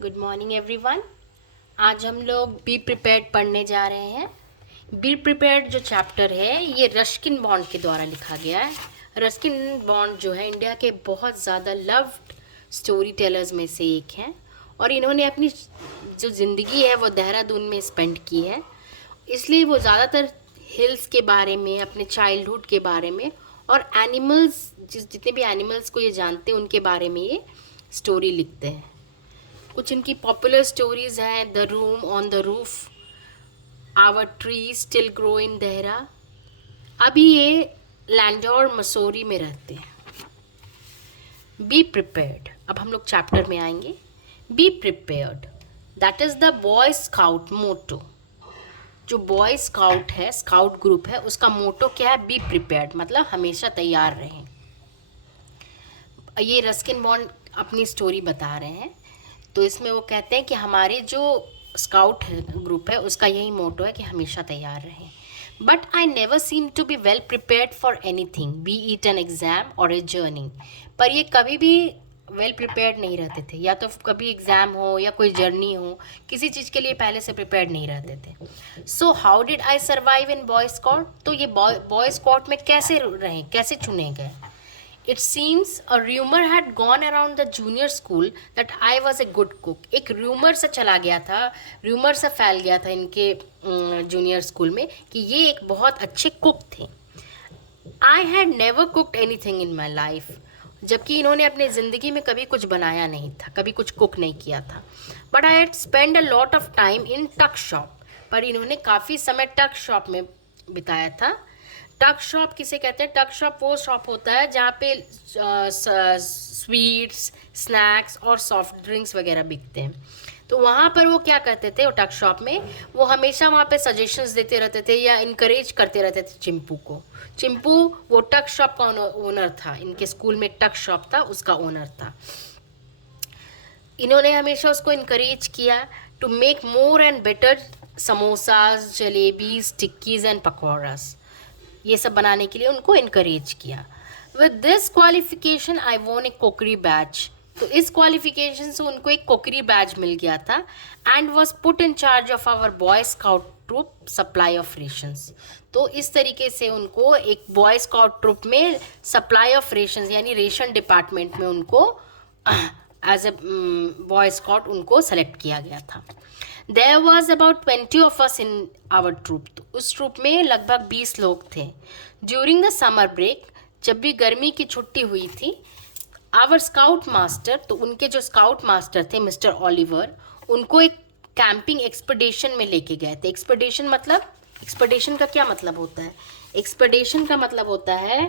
Good morning everyone. आज हम लोग बी प्रिपेयर्ड पढ़ने जा रहे हैं। बी प्रिपेयर्ड जो चैप्टर है ये रस्किन बॉन्ड के द्वारा लिखा गया है। रस्किन बॉन्ड जो है इंडिया के बहुत ज़्यादा लव्ड स्टोरी टेलर्स में से एक हैं और इन्होंने अपनी जो ज़िंदगी है वो देहरादून में स्पेंड की है। इसलिए वो ज़्यादातर हिल्स के बारे में, अपने चाइल्डहुड के बारे में और एनिमल्स, जितने भी एनिमल्स को ये जानते हैं उनके बारे में ये स्टोरी लिखते हैं। कुछ इनकी पॉपुलर स्टोरीज हैं the room on the roof, our tree still grow in Dehra. अभी ये लैंडौर मसूरी में रहते हैं। बी प्रिपेयर्ड, अब हम लोग चैप्टर में आएंगे। Be prepared, that is the boy scout motto. जो बॉय स्काउट है, स्काउट ग्रुप है, उसका मोटो क्या है? बी प्रिपेयर्ड, मतलब हमेशा तैयार रहें। ये रस्किन बॉन्ड अपनी स्टोरी बता रहे हैं। तो इसमें वो कहते हैं कि हमारे जो स्काउट ग्रुप है उसका यही मोटो है कि हमेशा तैयार रहें। But I never seem to be well prepared for anything, be it an exam और ए जर्नी। पर ये कभी भी वेल प्रिपेयर्ड नहीं रहते थे, या तो कभी एग्ज़ाम हो या कोई जर्नी हो, किसी चीज़ के लिए पहले से प्रिपेयर्ड नहीं रहते थे। So how did I survive in boy scout? तो ये बॉय स्काउट में कैसे रहे, कैसे चुने गए? It seems a rumor had gone around the junior school that I was a good cook. एक rumor सा चला गया था, rumor सा फैल गया था इनके जूनियर स्कूल में कि ये एक बहुत अच्छे कुक थे। I had never cooked anything in my life. जबकि इन्होंने अपने ज़िंदगी में कभी कुछ बनाया नहीं था, कभी कुछ कुक नहीं किया था। But I had spent a lot of time in tuck shop. पर इन्होंने काफ़ी समय टक शॉप में बिताया था। टक शॉप किसे कहते हैं? टक शॉप वो शॉप होता है जहाँ पे स्वीट्स, स्नैक्स और सॉफ्ट ड्रिंक्स वगैरह बिकते हैं। तो वहाँ पर वो क्या करते थे, वो टक शॉप में वो हमेशा वहाँ पे सजेशंस देते रहते थे या इनकरेज करते रहते थे चिंपू को। चिंपू वो टक शॉप का ओनर था, इनके स्कूल में एक टक शॉप था, उसका ओनर था। इन्होंने हमेशा उसको इनकरेज किया to make more and better samosas, jalebis, tikkis and pakoras. ये सब बनाने के लिए उनको इनकरेज किया। With this qualification I won a cookery badge. तो इस क्वालिफिकेशन से उनको एक कोकरी बैच मिल गया था and was put in charge of our boy scout troop supply of rations. तो इस तरीके से उनको एक बॉय स्काउट ट्रूप में सप्लाई ऑफ रेशंस यानी रेशन डिपार्टमेंट में उनको एज ए बॉय स्काउट उनको सेलेक्ट किया गया था। There was about 20 of us in our troop. तो उस ट्रूप में लगभग 20 लोग थे। During the summer break, जब भी गर्मी की छुट्टी हुई थी, our scout master, तो उनके जो स्काउट मास्टर थे मिस्टर ऑलिवर, उनको एक कैंपिंग एक्सपेडिशन में लेके गए थे। एक्सपेडिशन मतलब, एक्सपेडिशन का क्या मतलब होता है? एक्सपेडिशन का मतलब होता है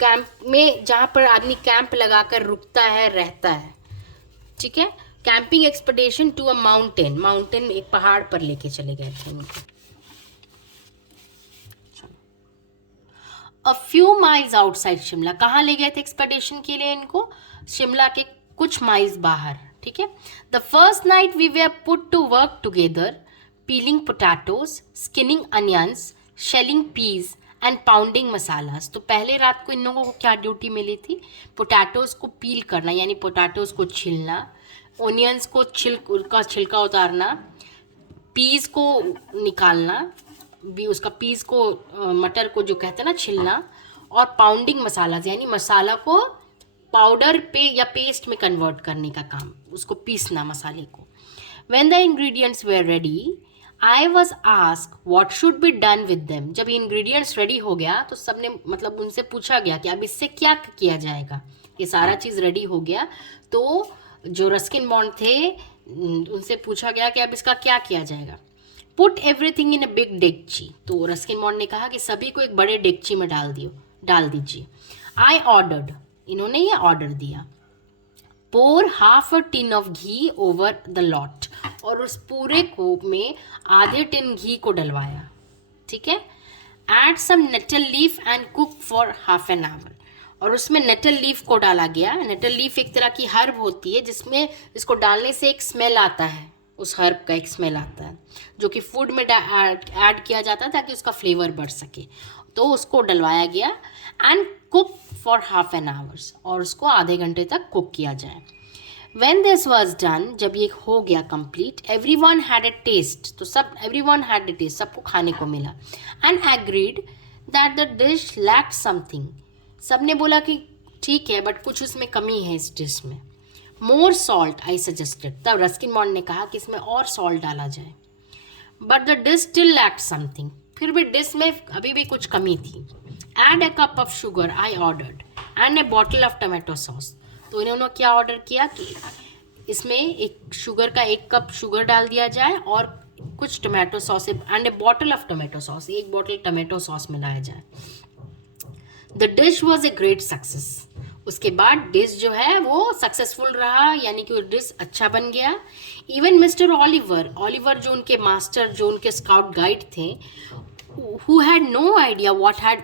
कैंप में जहाँ पर आदमी कैंप लगाकर रुकता है, रहता है। ठीक है? Camping expedition to a mountain, mountain एक पहाड़ पर लेके चले गए थे उनको। A few miles outside Shimla, कहाँ ले गए थे एक्सपेडिशन के लिए इनको? शिमला के कुछ माइल्स बाहर। ठीक है। The first night we were put to work together, peeling potatoes, skinning onions, shelling peas and pounding masalas. तो पहले रात को इन लोगों को क्या ड्यूटी मिली थी? पोटैटोज को पील करना यानी पोटैटोज को छीलना, ओनियंस को उसका छिलका उतारना, पीस को निकालना, भी उसका पीस को मटर को जो कहते हैं ना छिलना, और पाउंडिंग मसाला यानी मसाला को पाउडर पे या पेस्ट में कन्वर्ट करने का काम, उसको पीसना मसाले को। When the ingredients were ready I was ask what should be done with them. जब इंग्रेडिएंट्स रेडी हो गया तो सबने मतलब उनसे पूछा गया कि अब इससे क्या किया जाएगा। ये सारा चीज़ रेडी हो गया तो जो रस्किन बॉन्ड थे उनसे पूछा गया कि अब इसका क्या किया जाएगा। Put everything in a big degchi. तो रस्किन बॉन्ड ने कहा कि सभी को एक बड़े डेगची में डाल दीजिए। आई ऑर्डर्ड, इन्होंने ये ऑर्डर दिया। Pour half a tin of ghee over the lot, और उस पूरे कोप में आधे टिन घी को डलवाया। ठीक है। Add some nettle leaf and cook for half an hour, और उसमें नेटल लीफ को डाला गया। नेटल लीफ एक तरह की हर्ब होती है जिसमें इसको डालने से एक स्मेल आता है, उस हर्ब का एक स्मेल आता है जो कि फूड में ऐड किया जाता है ताकि उसका फ्लेवर बढ़ सके। तो उसको डलवाया गया and cook for half N hours, और उसको आधे घंटे तक कुक किया जाए। When this was done, जब ये हो गया complete, everyone had a taste. तो everyone had a taste, सबको खाने को मिला. And agreed that the dish lacked something. सबने बोला कि ठीक है, बट कुछ उसमें कमी है इस डिश में. More salt, I suggested. तब रस्किन बॉन्ड ने कहा कि इसमें और सॉल्ट डाला जाए. But the dish still lacked something. फिर भी डिश में अभी भी कुछ कमी थी. Add a cup of sugar, I ordered, and a bottle of tomato sauce. तो इन्होंने क्या ऑर्डर किया कि इसमें एक शुगर का 1 कप शुगर डाल दिया जाए और कुछ tomato sauce and A bottle of tomato sauce, 1 bottle tomato sauce मिलाया जाए. The dish was a great success. उसके बाद डिश जो है वो सक्सेसफुल रहा, यानी कि वो डिश अच्छा बन गया. इवन मिस्टर ऑलिवर जो उनके मास्टर, जो उनके स्काउट गाइड थे, who had no idea what had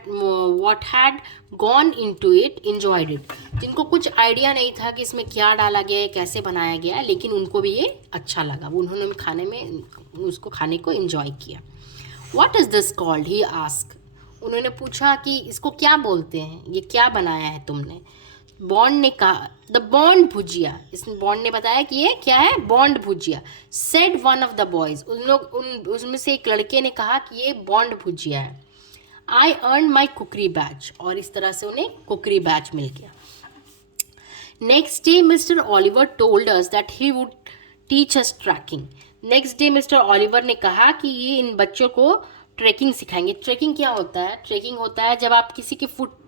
gone into it, enjoyed it. जिनको कुछ आइडिया नहीं था कि इसमें क्या डाला गया है, कैसे बनाया गया है, लेकिन उनको भी ये अच्छा लगा. उन्होंने उसको खाने को एंजॉय किया. What is this called? He asked. उन्होंने पूछा कि इसको क्या बोलते हैं, ये क्या बनाया है तुमने. बॉन्ड ने कहा द बॉन्ड भुजिया. इसमें बॉन्ड ने बताया कि ये क्या है, bond bhujia. Said one of the boys. उसमें से एक लड़के ने कहा कि ये बॉन्ड भुजिया है. I earn my cookery badge. और इस तरह से उन्हें कुकरी बैच मिल गया. Next day mister Oliver told us that he would teach us tracking. Next day mister Oliver ने कहा कि ये इन बच्चों को ट्रैकिंग सिखाएंगे. ट्रैकिंग क्या होता है? ट्रैकिंग होता है जब आप किसी के फुट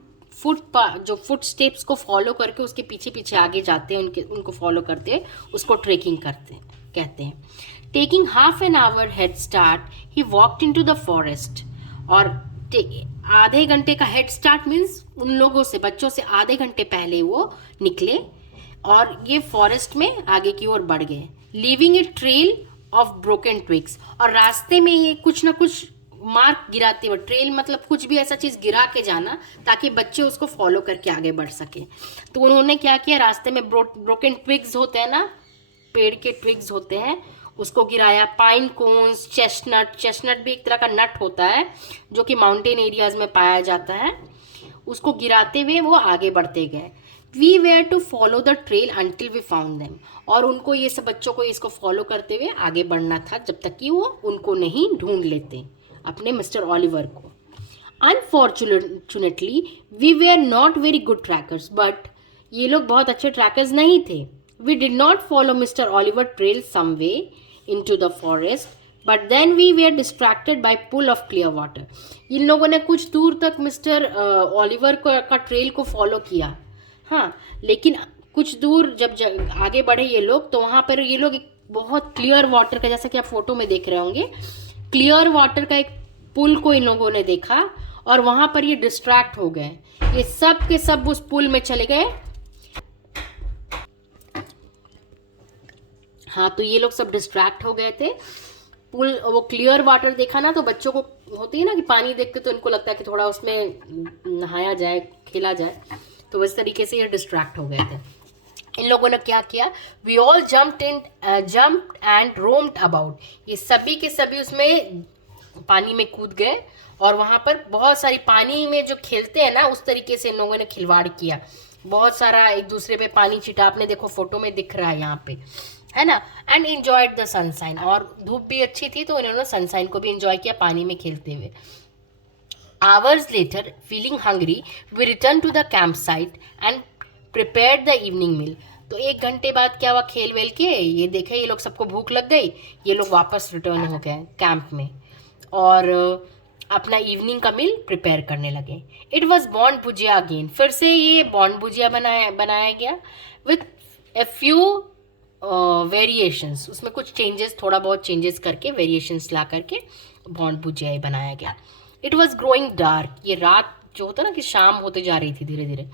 स्टेप्स को फॉलो करके उसके पीछे पीछे आगे जाते हैं, उनको फॉलो करते हैं, उसको ट्रैकिंग कहते हैं. Taking half an our head start he walked into the forest. और आधे घंटे का हेड स्टार्ट मीन्स उन लोगों से, बच्चों से आधे घंटे पहले वो निकले और ये फॉरेस्ट में आगे की ओर बढ़ गए. Leaving A trail of broken twigs. और रास्ते में ये कुछ ना कुछ मार्क गिराते हुए, ट्रेल मतलब कुछ भी ऐसा चीज़ गिरा के जाना ताकि बच्चे उसको फॉलो करके आगे बढ़ सके. तो उन्होंने क्या किया, रास्ते में ब्रोकन ट्विग्स होते हैं ना, पेड़ के ट्विग्स होते हैं, उसको गिराया. पाइन कोन्स, चेस्टनट भी एक तरह का नट होता है जो कि माउंटेन एरियाज में पाया जाता है. उसको गिराते हुए वो आगे बढ़ते गए. We were to follow the trail until we found them. और उनको ये सब बच्चों को इसको फॉलो करते हुए आगे बढ़ना था जब तक कि वो उनको नहीं ढूंढ लेते, अपने मिस्टर ऑलिवर को. Unfortunately we were not very good trackers. But ये लोग बहुत अच्छे ट्रैकर्स नहीं थे. We did not follow mister Oliver trail some way into the forest, but then we were distracted by pool of clear water. इन लोगों ने कुछ दूर तक मिस्टर ऑलिवर का ट्रेल को फॉलो किया, हाँ, लेकिन कुछ दूर जब आगे बढ़े ये लोग, तो वहाँ पर ये लोग एक बहुत क्लियर वाटर का, जैसा कि आप फोटो में देख रहे होंगे, क्लियर वाटर का एक पुल को इन लोगों ने देखा और वहां पर ये डिस्ट्रैक्ट हो गए. ये सब के सब उस पुल में चले गए. हाँ, तो ये लोग सब डिस्ट्रैक्ट हो गए थे. पुल, वो क्लियर वाटर देखा ना, तो बच्चों को होती है ना कि पानी देखते तो इनको लगता है कि थोड़ा उसमें नहाया जाए, खेला जाए, तो इस तरीके से ये डिस्ट्रैक्ट हो गए थे. इन लोगों ने क्या किया, we all jumped and roamed about. ये सभी के सभी उसमें पानी में कूद गए और वहाँ पर बहुत सारी, पानी में जो खेलते हैं ना, उस तरीके से इन लोगों ने खिलवाड़ किया. बहुत सारा एक दूसरे पे पानी छिटा, आपने देखो फोटो में दिख रहा है यहाँ पे, है ना. And enjoyed the sunshine. और धूप भी अच्छी थी तो इन्होंने सनसाइन को भी एंजॉय किया पानी में खेलते हुए. Hours later, feeling hungry, we return to the camp site and prepared the evening meal. तो 1 घंटे बाद क्या हुआ, खेल वेल के ये देखे ये लोग, सबको भूख लग गई, ये लोग वापस रिटर्न हो गए कैंप में और अपना इवनिंग का मील प्रिपेयर करने लगे. It was bond bhujia again. फिर से ये बॉन्ड भुजिया बनाया गया विथ ए फ्यू वेरिएशंस. उसमें कुछ चेंजेस, थोड़ा बहुत चेंजेस करके, वेरिएशंस ला करके बॉन्ड भुजिया बनाया गया. It was growing dark. ये रात जो होता ना कि शाम होते जा रही थी धीरे धीरे.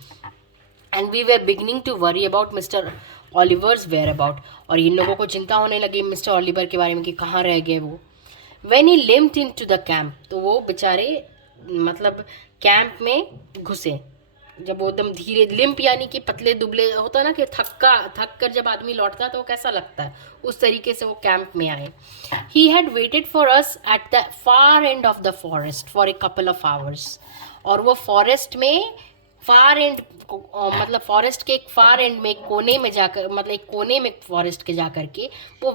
And we were beginning to worry about mister Oliver's whereabouts. और इन लोगों को चिंता होने लगी मिस्टर ऑलिवर के बारे में कि कहाँ रह गए वो. When he limped into the camp, तो वो बेचारे मतलब कैंप में घुसे. जब वो एकदम धीरे, लिम्प यानी कि पतले दुबले होता है ना कि थक कर जब आदमी लौटता है तो वो कैसा लगता है, उस तरीके से वो कैंप में आए. He had waited for us at the far end of the forest for a couple of hours. और वो फॉरेस्ट में फार एंड, मतलब फॉरेस्ट के एक फार एंड में, एक कोने में जाकर, मतलब एक कोने में फॉरेस्ट के जाकर के वो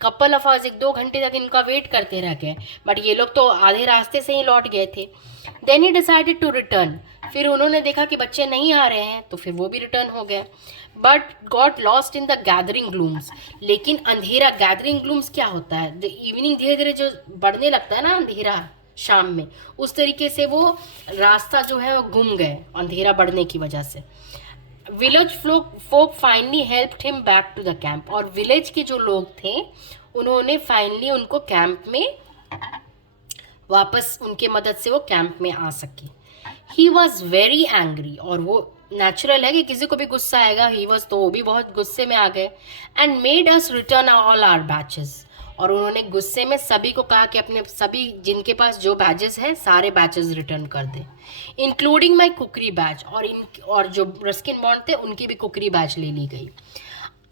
कपल ऑफ आवर्स 1-2 घंटे तक इनका वेट करते रह गए, बट ये लोग तो आधे रास्ते से ही लौट गए थे। Then he decided to return, फिर उन्होंने देखा कि बच्चे नहीं आ रहे हैं, तो फिर वो भी रिटर्न हो गए, but got lost in the gathering glumes. लेकिन अंधेरा, गैदरिंग ग्लूम्स क्या होता है, द इवनिंग धीरे धीरे जो बढ़ने लगता है ना अंधेरा शाम में, उस तरीके से वो रास्ता जो है वो गुम गए अंधेरा बढ़ने की वजह से। Village folk finally helped him back to the camp, और विलेज के जो लोग थे उन्होंने फाइनली उनको कैंप में वापस, उनके मदद से वो कैंप में आ सके। ही वॉज वेरी एंग्री, और वो नेचुरल है कि किसी को भी गुस्सा आएगा, ही वॉज, तो वो भी बहुत गुस्से में आ गए। And made us return all our badges, और उन्होंने गुस्से में सभी को कहा कि अपने सभी जिनके पास जो बैचेस हैं सारे बैचेस रिटर्न कर दे, इंक्लूडिंग माई कुकरी बैच, और जो रस्किन बॉन्ड थे उनकी भी कुकरी बैच ले ली गई।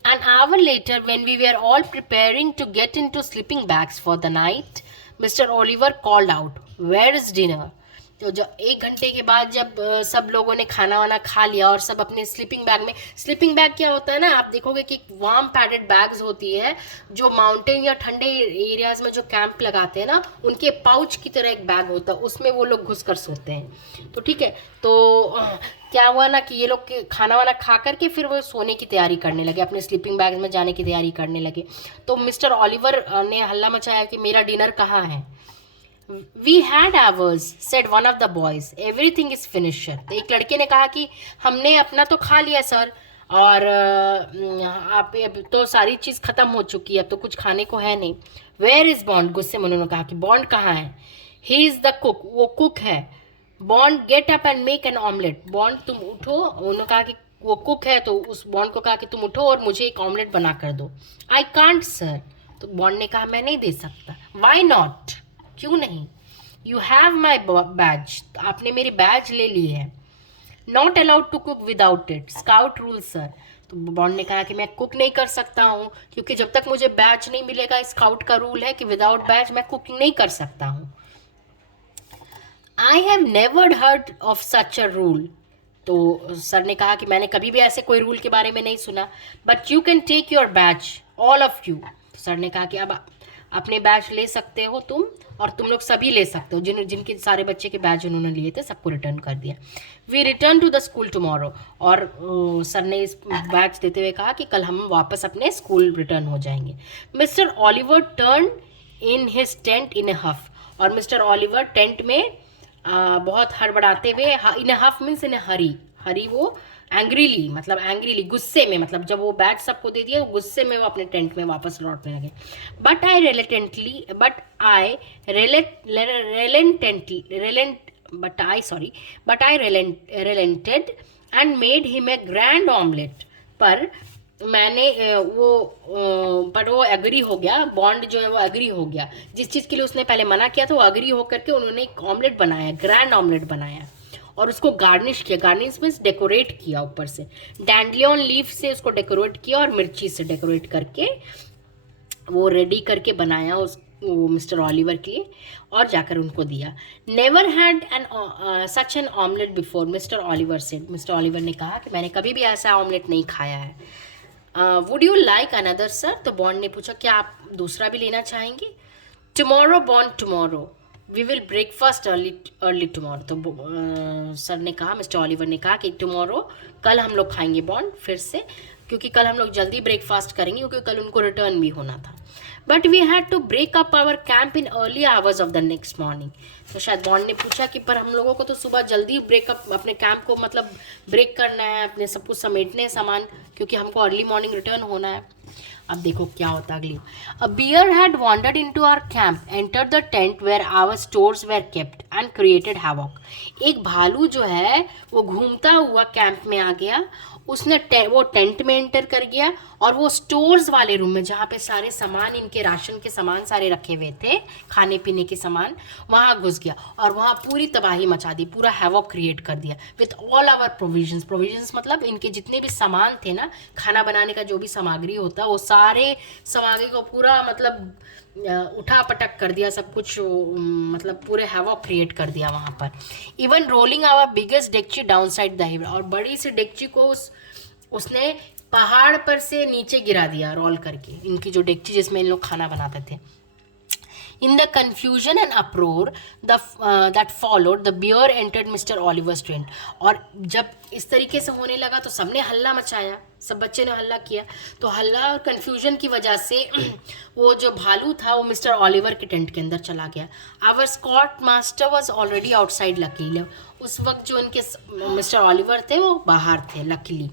An hour later, when we were all preparing to get into sleeping bags for the night, Mr. Oliver called out, "Where is dinner?" तो जो 1 घंटे के बाद जब सब लोगों ने खाना वाना खा लिया और सब अपने स्लीपिंग बैग में, स्लीपिंग बैग क्या होता है ना, आप देखोगे कि वार्म पैडेड बैग्स होती है जो माउंटेन या ठंडे एरियाज में जो कैंप लगाते हैं ना, उनके पाउच की तरह एक बैग होता है, उसमें वो लोग घुस कर सोते हैं। तो ठीक है, तो क्या हुआ ना कि ये लोग खाना वाना खा करके फिर वो सोने की तैयारी करने लगे, अपने स्लीपिंग बैग में जाने की तैयारी करने लगे। तो मिस्टर ऑलिवर ने हल्ला मचाया कि मेरा डिनर कहाँ है। We had ours, said one of the boys. Everything is finished. तो एक लड़के ने कहा कि हमने अपना तो खा लिया सर, और आप अब तो सारी चीज़ ख़त्म हो चुकी है, अब तो कुछ खाने को है नहीं। Where is Bond? गुस्से में उन्होंने कहा कि बॉन्ड कहाँ है। He is the cook, वो कुक है। Bond get up and make an omelette, bond तुम उठो, उन्होंने कहा कि वो कुक है तो उस बॉन्ड को कहा कि तुम उठो और मुझे एक ऑमलेट बना कर दो। आई कांट सर, तो बॉन्ड ने कहा मैं नहीं दे सकता। वाई नॉट, क्यों नहीं। यू हैव माई बैज, आपने मेरी बैज ले ली है। Not allowed to cook without it, scout rule sir, तो बॉन्ड ने कहा कि मैं कुक नहीं कर सकता हूँ क्योंकि जब तक मुझे बैज नहीं मिलेगा, स्काउट का रूल है कि विदाउट बैज मैं कुकिंग नहीं कर सकता हूँ। I have never heard of such a rule, तो सर ने कहा कि मैंने कभी भी ऐसे कोई रूल के बारे में नहीं सुना। But you can take your badge all of you, तो सर ने कहा कि अब अपने बैच ले सकते हो तुम, और तुम लोग सभी ले सकते हो, जिनके सारे बच्चे के बैच उन्होंने लिए थे सबको रिटर्न कर दिया। We return to the school tomorrow, और सर ने इस बैच देते हुए कहा कि कल हम वापस अपने स्कूल रिटर्न हो जाएंगे। Mister Oliver turn in his tent in a huff, और मिस्टर ऑलिवर टेंट में बहुत हड़बड़ाते हुए, इन ए हफ मीन्स इन ए हरी, हरी वो एंग्रीली, मतलब एंग्रीली गुस्से में, मतलब जब वो बैग सबको दे दिया वो गुस्से में वो अपने टेंट में वापस लौटने लगे। But I relented and made him a grand omelette, पर मैंने पर वो एग्री हो गया, बॉन्ड जो है वो एग्री हो गया, जिस चीज़ के लिए उसने पहले मना किया था वो एग्री होकर के उन्होंने एक ऑमलेट बनाया, ग्रैंड ऑमलेट बनाया, और उसको गार्निश किया, गार्निश मीन्स डेकोरेट किया, ऊपर से डैंडलियन लीफ से उसको डेकोरेट किया और मिर्ची से डेकोरेट करके वो रेडी करके बनाया वो मिस्टर ऑलिवर के लिए, और जाकर उनको दिया। Never had an such an omelette before, mister Oliver said, mister Oliver ने कहा कि मैंने कभी भी ऐसा ऑमलेट नहीं खाया है। Would you like another sir, तो बॉन्ड ने पूछा क्या आप दूसरा भी लेना चाहेंगे। Tomorrow Bond, tomorrow we will breakfast early tomorrow, तो सर ने कहा, मिस्टर ऑलिवर ने कहा कि टुमारो, कल हम लोग खाएंगे बॉन्ड फिर से, क्योंकि कल हम लोग जल्दी ब्रेकफास्ट करेंगे क्योंकि कल उनको रिटर्न भी होना था। But we had to break up our camp in early hours of the next morning, तो शायद बॉन्ड ने पूछा कि पर हम लोगों को तो सुबह जल्दी ब्रेकअप, अपने कैंप को मतलब ब्रेक करना है, अपने सब कुछ समेटने हैं सामान, क्योंकि हमको अर्ली मॉर्निंग रिटर्न होना है। अब देखो क्या होता अगली। A bear had wandered into our camp, entered the tent where our stores were kept and created havoc. एक भालू जो है वो घूमता हुआ कैंप में आ गया, उसने वो टेंट में एंटर कर गया और वो स्टोर्स वाले रूम में जहाँ पे सारे सामान, इनके राशन के सामान सारे रखे हुए थे, खाने पीने के सामान, वहाँ घुस गया और वहाँ पूरी तबाही मचा दी, पूरा हैवॉक क्रिएट कर दिया with all our provisions. Provisions मतलब इनके जितने भी सामान थे ना, खाना बनाने का जो भी सामग्री होता है, वो सारे सामग्री को पूरा मतलब उठा पटक कर दिया सब कुछ, मतलब पूरे हैवॉक क्रिएट कर दिया वहाँ पर। इवन रोलिंग आवर बिगेस्ट डेक्ची डाउन साइड द हिल, और बड़ी सी डेक्ची को उसने पहाड़ पर से नीचे गिरा दिया रोल करके, इनकी जो डेक्ची जिसमें इन लोग खाना बनाते थे। In the confusion and uproar that followed, the bear entered Mr. Oliver's tent. और जब इस तरीके से होने लगा तो सबने हल्ला मचाया, सब बच्चे ने हल्ला किया, तो हल्ला और कन्फ्यूजन की वजह से वो जो भालू था वो मिस्टर ऑलिवर के टेंट के अंदर चला गया। Our scout master was already outside luckily, उस वक्त जो उनके मिस्टर ऑलिवर थे वो बाहर थे luckily,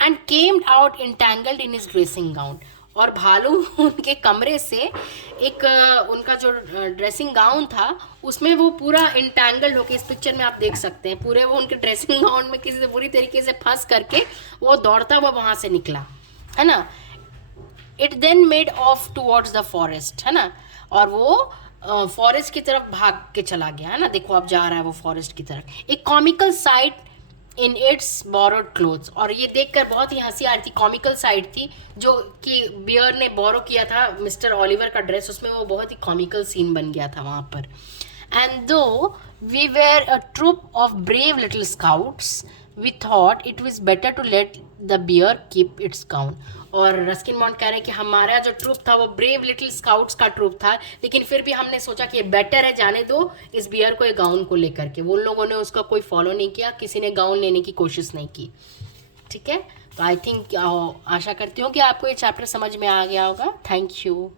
and came out entangled in his dressing gown, और भालू उनके कमरे से एक उनका जो ड्रेसिंग गाउन था उसमें वो पूरा इंटैंगल्ड होके, इस पिक्चर में आप देख सकते हैं पूरे वो उनके ड्रेसिंग गाउन में किसी से बुरी तरीके से फंस करके वो दौड़ता हुआ वहाँ से निकला, है ना। It then made off towards the forest, है ना, और वो फॉरेस्ट की तरफ भाग के चला गया, है ना, देखो अब जा रहा है वो फॉरेस्ट की तरफ। एक comical site in its borrowed clothes, और ये देखकर बहुत ही हंसी आ रही थी, कॉमिकल साइड थी जो कि बियर ने बोरो किया था मिस्टर ऑलिवर का ड्रेस, उसमें वो बहुत ही कॉमिकल सीन बन गया था वहाँ पर। And though we were a troop of brave little scouts we thought it was better to let the bear keep its ground, और रस्किन बॉन्ड कह रहे हैं कि हमारा जो ट्रूप था वो ब्रेव लिटिल स्काउट्स का ट्रूप था, लेकिन फिर भी हमने सोचा कि ये बेटर है, जाने दो इस बियर को, ये गाउन को लेकर के। वो लोगों ने उसका कोई फॉलो नहीं किया, किसी ने गाउन लेने की कोशिश नहीं की, ठीक है। तो आई थिंक आशा करती हूँ कि आपको ये चैप्टर समझ में आ गया होगा। Thank you.